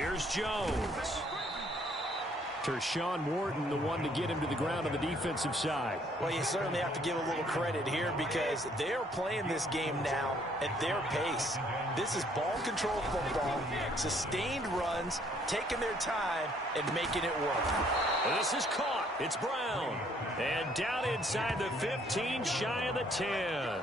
Here's Jones. Tershawn Wharton, the one to get him to the ground on the defensive side. Well, you certainly have to give a little credit here because they're playing this game now at their pace. This is ball control football, sustained runs, taking their time, and making it work. This is caught. It's Brown. And down inside the 15, shy of the 10.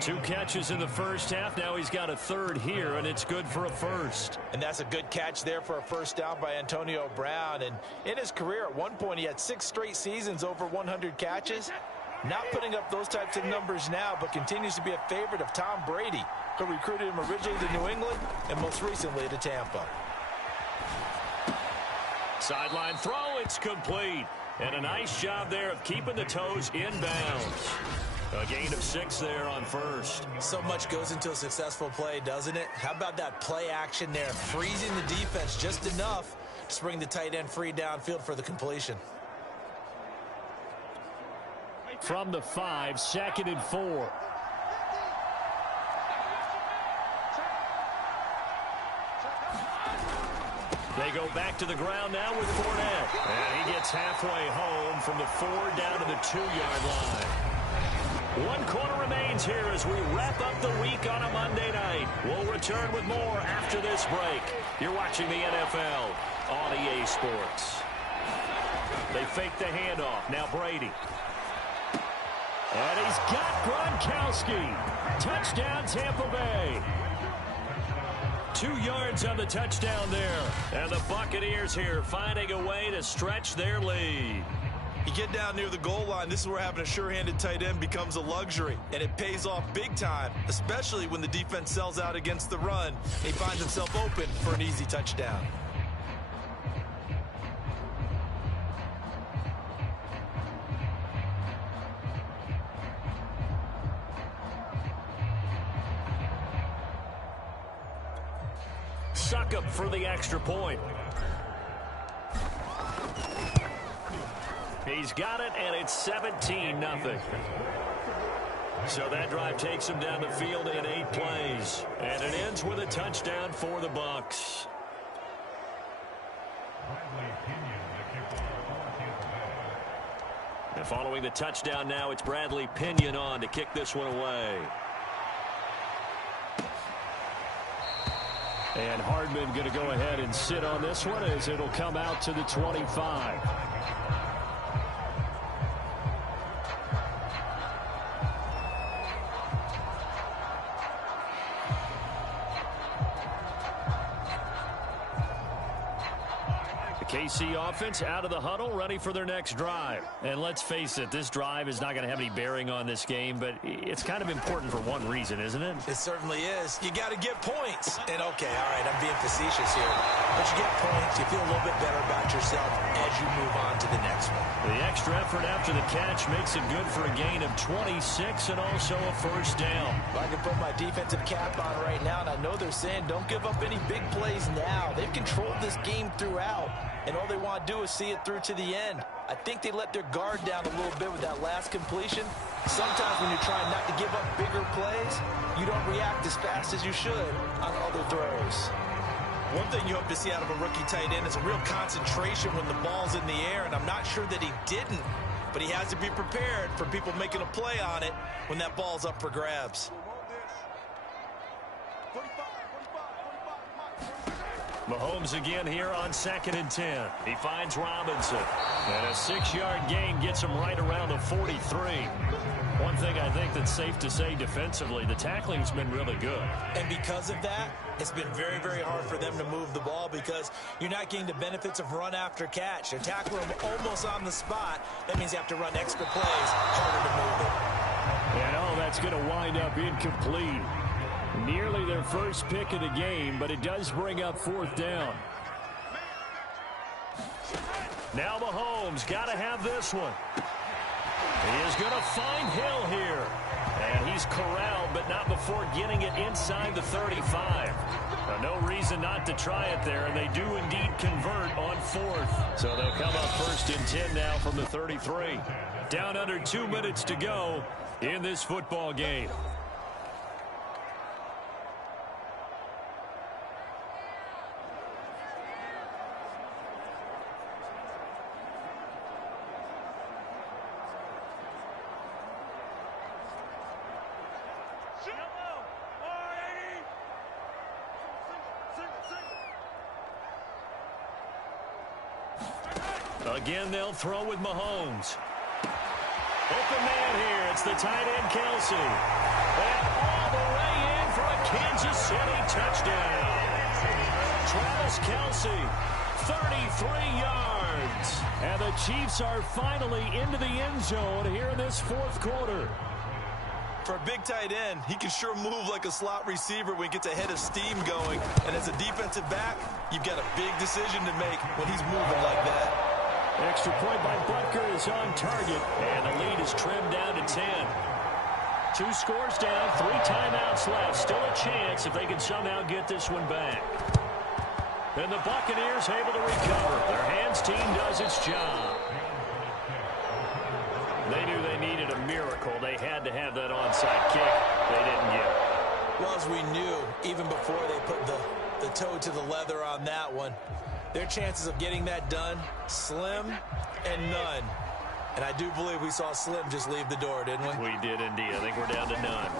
2 catches in the first half. Now he's got a third here, and it's good for a first. And that's a good catch there for a first down by Antonio Brown. And in his career, at one point, he had 6 straight seasons over 100 catches. Not putting up those types of numbers now, but continues to be a favorite of Tom Brady, who recruited him originally to New England and most recently to Tampa. Sideline throw, it's complete. And a nice job there of keeping the toes inbounds. A gain of 6 there on first. So much goes into a successful play, doesn't it? How about that play action there? Freezing the defense just enough to bring the tight end free downfield for the completion. From the 5, 2nd and 4. They go back to the ground now with Fournette. And he gets halfway home from the 4 down to the 2-yard line. 1 quarter remains here as we wrap up the week on a Monday night. We'll return with more after this break. You're watching the NFL on EA Sports. They fake the handoff. Now Brady. And he's got Gronkowski. Touchdown, Tampa Bay. 2 yards on the touchdown there. And the Buccaneers here finding a way to stretch their lead. You get down near the goal line, this is where having a sure-handed tight end becomes a luxury. And it pays off big time, especially when the defense sells out against the run. He finds himself open for an easy touchdown. Suck up for the extra point. He's got it, and it's 17-0. So that drive takes him down the field in 8 plays. And it ends with a touchdown for the Bucs. And following the touchdown now, it's Bradley Pinion on to kick this one away. And Hardman going to go ahead and sit on this one as it'll come out to the 25. KC offense out of the huddle, ready for their next drive. And let's face it, this drive is not going to have any bearing on this game, but it's kind of important for one reason, isn't it? It certainly is. You got to get points. And okay, all right, I'm being facetious here. But you get points, you feel a little bit better about yourself as you move on to the next one. The extra effort after the catch makes it good for a gain of 26 and also a first down. I can put my defensive cap on right now, and I know they're saying don't give up any big plays now. They've controlled this game throughout. And all they want to do is see it through to the end. I think they let their guard down a little bit with that last completion. Sometimes when you're trying not to give up bigger plays, you don't react as fast as you should on other throws. One thing you hope to see out of a rookie tight end is a real concentration when the ball's in the air, and I'm not sure that he didn't. But he has to be prepared for people making a play on it when that ball's up for grabs. Mahomes again here on 2nd and 10. He finds Robinson. And a 6-yard gain gets him right around the 43. One thing I think that's safe to say defensively, the tackling's been really good. And because of that, it's been very, very hard for them to move the ball because you're not getting the benefits of run after catch. They're tackling them almost on the spot. That means you have to run extra plays, harder to move it. And oh, that's going to wind up incomplete. Nearly their first pick of the game, but it does bring up 4th down. Now Mahomes got to have this one. He is going to find Hill here. And he's corralled, but not before getting it inside the 35. No reason not to try it there, and they do indeed convert on 4th. So they'll come up 1st and 10 now from the 33. Down under 2 minutes to go in this football game. Again, they'll throw with Mahomes. Open man here. It's the tight end, Kelsey. And all the way in for a Kansas City touchdown. Travis Kelsey, 33 yards. And the Chiefs are finally into the end zone here in this fourth quarter. For a big tight end, he can sure move like a slot receiver when he gets a head of steam going. And as a defensive back, you've got a big decision to make when he's moving like that. Extra point by Butker is on target, and the lead is trimmed down to 10. 2 scores down, 3 timeouts left. Still a chance if they can somehow get this one back. And the Buccaneers able to recover. Their hands team does its job. They knew they needed a miracle. They had to have that onside kick. They didn't get it. Well, as we knew, even before they put the toe to the leather on that one, their chances of getting that done, slim and none. And I do believe we saw Slim just leave the door, didn't we? We did indeed. I think we're down to none.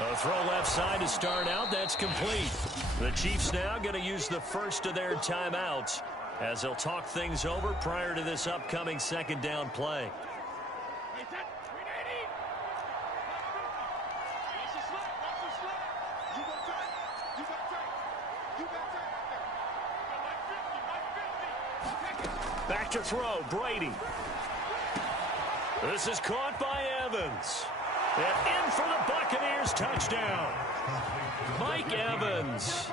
A throw left side to start out. That's complete. The Chiefs now going to use the first of their timeouts as they'll talk things over prior to this upcoming second down play. Back to throw, Brady. This is caught by Evans. And in for the Buccaneers touchdown. Mike Evans,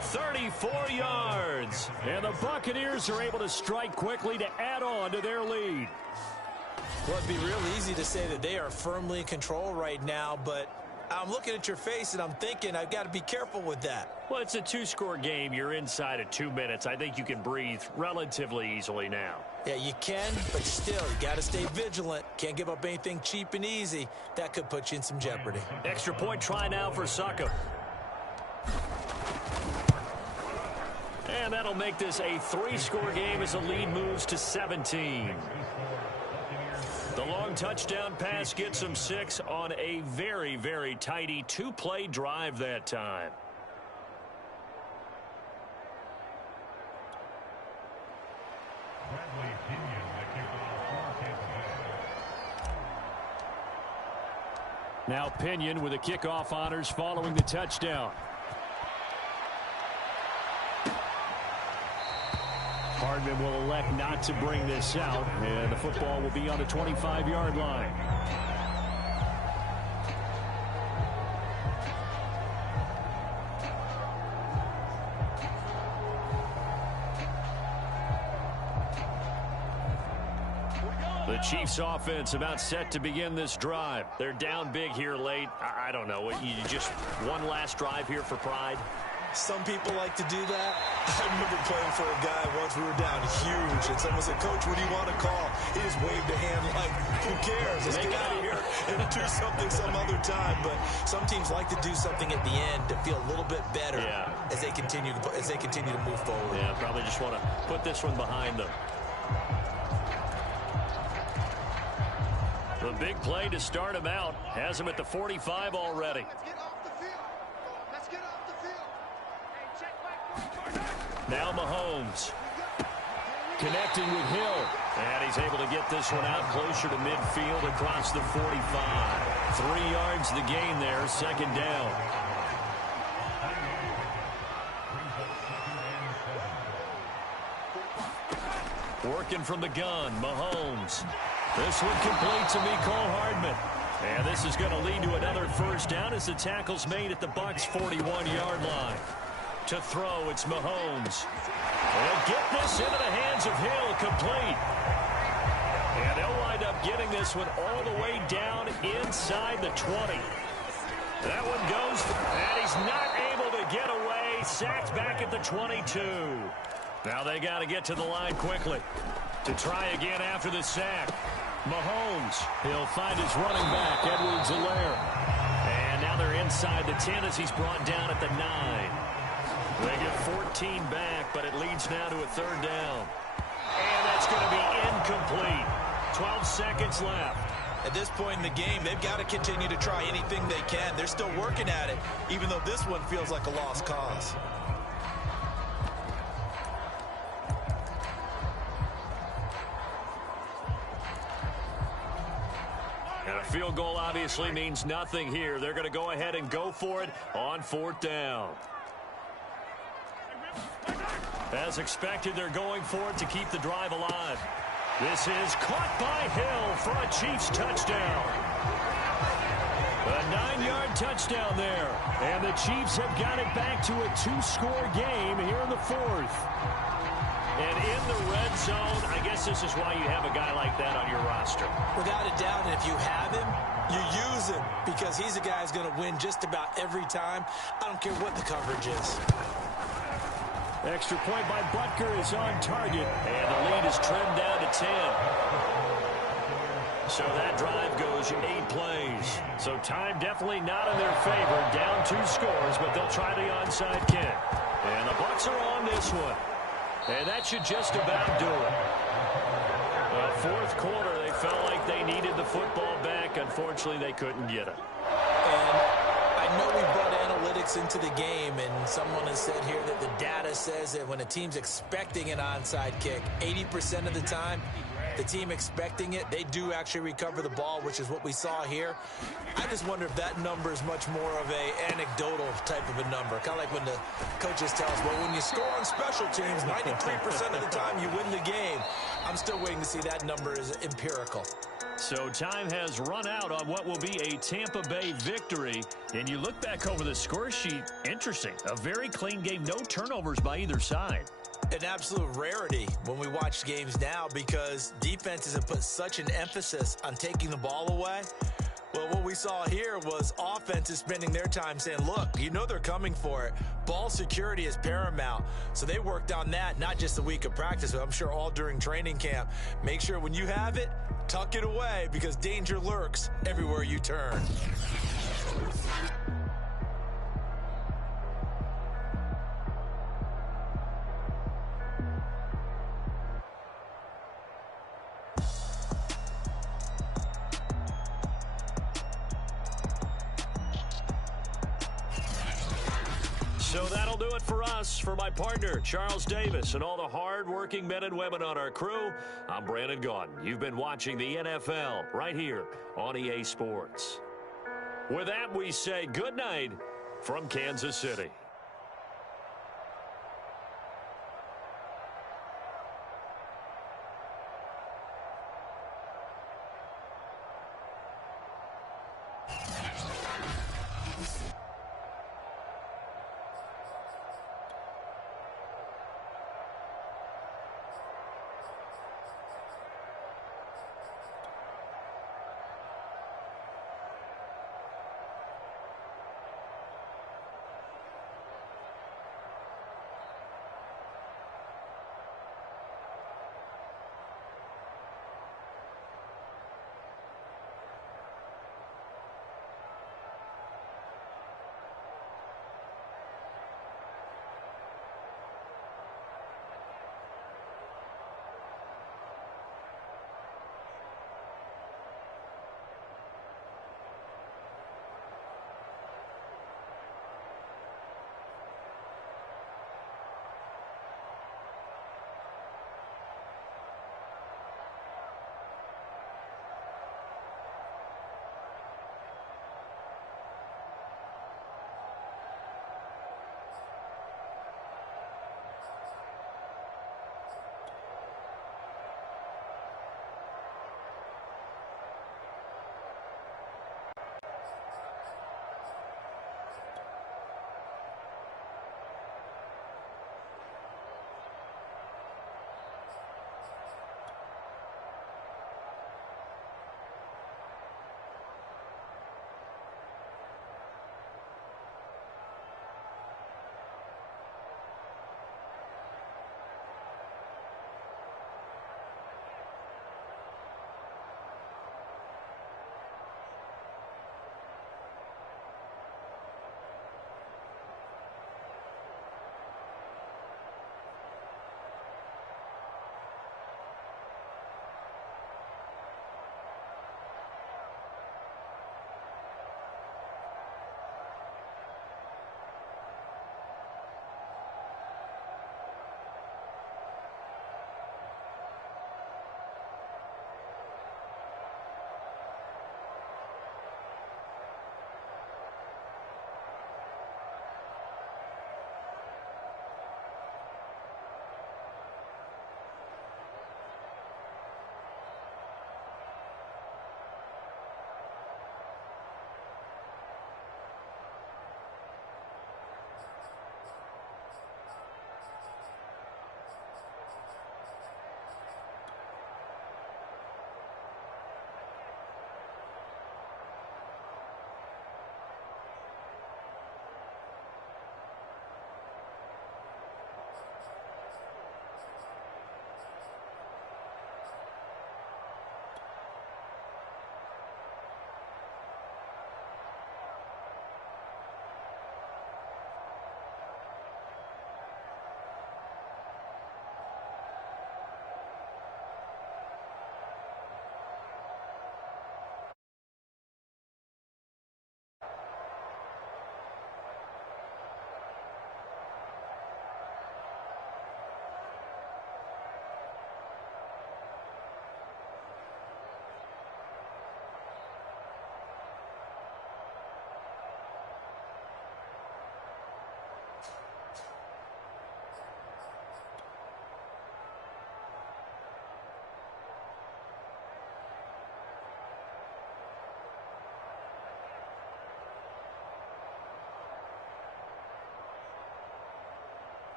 34 yards. And the Buccaneers are able to strike quickly to add on to their lead. Well, it'd be real easy to say that they are firmly in control right now, but I'm looking at your face and I'm thinking I've got to be careful with that. Well, it's a 2-score game. You're inside of 2 minutes. I think you can breathe relatively easily now. Yeah, you can, but still, you got to stay vigilant. Can't give up anything cheap and easy. That could put you in some jeopardy. Extra point try now for Suckup. And that'll make this a 3-score game as the lead moves to 17. The long touchdown pass gets them 6 on a very, very tidy 2-play drive that time. Now Pinion with the kickoff honors following the touchdown. Hardman will elect not to bring this out, and the football will be on the 25-yard line. The Chiefs offense about set to begin this drive. They're down big here late. I don't know. You just one last drive here for pride? Some people like to do that. I remember playing for a guy once. We were down huge, and someone said, "Coach, what do you want to call?" He just waved a hand like, "Who cares? Let's get out of here and do something some other time." But some teams like to do something at the end to feel a little bit better as they continue to move forward. Yeah, probably just want to put this one behind them. The big play to start him out has him at the 45 already. Now Mahomes connecting with Hill, and he's able to get this one out closer to midfield across the 45. 3 yards the gain there, second down. Working from the gun, Mahomes. This one complete to Mecole Hardman. And this is going to lead to another first down as the tackle's made at the Bucs' 41-yard line. To throw, it's Mahomes. They'll get this into the hands of Hill, complete. And they'll wind up getting this one all the way down inside the 20. That one goes, and he's not able to get away. Sacked back at the 22. Now they got to get to the line quickly to try again after the sack. Mahomes, he'll find his running back, Edwards-Helaire. And now they're inside the 10 as he's brought down at the 9. They get 14 back, but it leads now to a third down. And that's going to be incomplete. 12 seconds left. At this point in the game, they've got to continue to try anything they can. They're still working at it, even though this one feels like a lost cause. field goal obviously means nothing here. They're going to go ahead and go for it on 4th down. As expected, they're going for it to keep the drive alive. This is caught by Hill for a Chiefs touchdown. A 9-yard touchdown there. And the Chiefs have got it back to a 2-score game here in the 4th. And in the red zone, I guess this is why you have a guy like that on your roster. Without a doubt, and if you have him, you use him because he's a guy who's going to win just about every time. I don't care what the coverage is. Extra point by Butker is on target, and the lead is trimmed down to 10. So that drive goes 8 plays. So time definitely not in their favor. Down 2 scores, but they'll try the onside kick. And the Bucs are on this one. And that should just about do it. Fourth quarter, they felt like they needed the football back. Unfortunately, they couldn't get it. And I know we brought analytics into the game, and someone has said here that the data says that when a team's expecting an onside kick, 80% of the time, the team expecting it, they do actually recover the ball, which is what we saw here. I just wonder if that number is much more of a anecdotal type of a number. Kind of like when the coaches tell us, well, when you score on special teams, 93% of the time you win the game. I'm still waiting to see that number is empirical. So time has run out on what will be a Tampa Bay victory. And you look back over the score sheet, interesting. A very clean game, no turnovers by either side. An absolute rarity when we watch games now because defenses have put such an emphasis on taking the ball away. Well, what we saw here was offenses spending their time saying, look, you know they're coming for it. Ball security is paramount. So they worked on that, not just a week of practice, but I'm sure all during training camp. Make sure when you have it, tuck it away because danger lurks everywhere you turn. So that'll do it for us. For my partner, Charles Davis, and all the hard-working men and women on our crew, I'm Brandon Gaudin. You've been watching the NFL right here on EA Sports. With that, we say good night from Kansas City.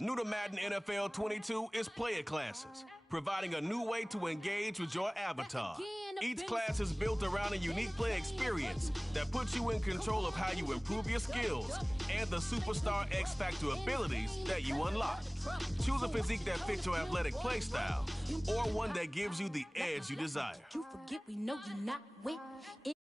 New to Madden NFL 22 is player classes, providing a new way to engage with your avatar. Each class is built around a unique play experience that puts you in control of how you improve your skills and the superstar X Factor abilities that you unlock. Choose a physique that fits your athletic play style or one that gives you the edge you desire. You forget we know you're not with it.